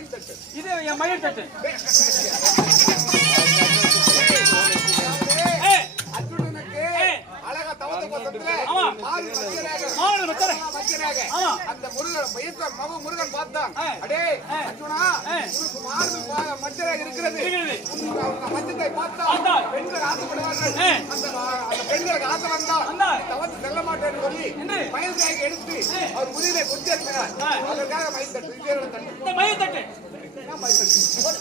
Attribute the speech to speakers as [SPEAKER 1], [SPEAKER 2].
[SPEAKER 1] மயில் தட்டு
[SPEAKER 2] இது என் மயில் தட்டு.
[SPEAKER 1] அந்த முருகன் பயிற்ற மக முருகன் பார்த்தான். அடே. அர்ஜுனா. உனக்கு மச்சராக இருக்கிறது அவங்க மச்சத்தை பார்த்தா. பெண்கள் ஆசைப்படுவார்கள். அந்த அந்த பெண்களுக்கு ஆசை வந்தால். தவத்து செல்ல மாட்டேன்னு சொல்லி. மயில் எடுத்து. அவர் கொஞ்சிருக்கிறார்
[SPEAKER 2] ஏய்.
[SPEAKER 1] அதற்காக மயில் தட்டு
[SPEAKER 2] மயில் தட்டு
[SPEAKER 1] என்ன மயில் தட்டு
[SPEAKER 2] மயில் தட்டு
[SPEAKER 1] ஏய் மயில் தட்டாத
[SPEAKER 2] சொன்னது கேட்க மாட்டீங்க
[SPEAKER 1] இந்த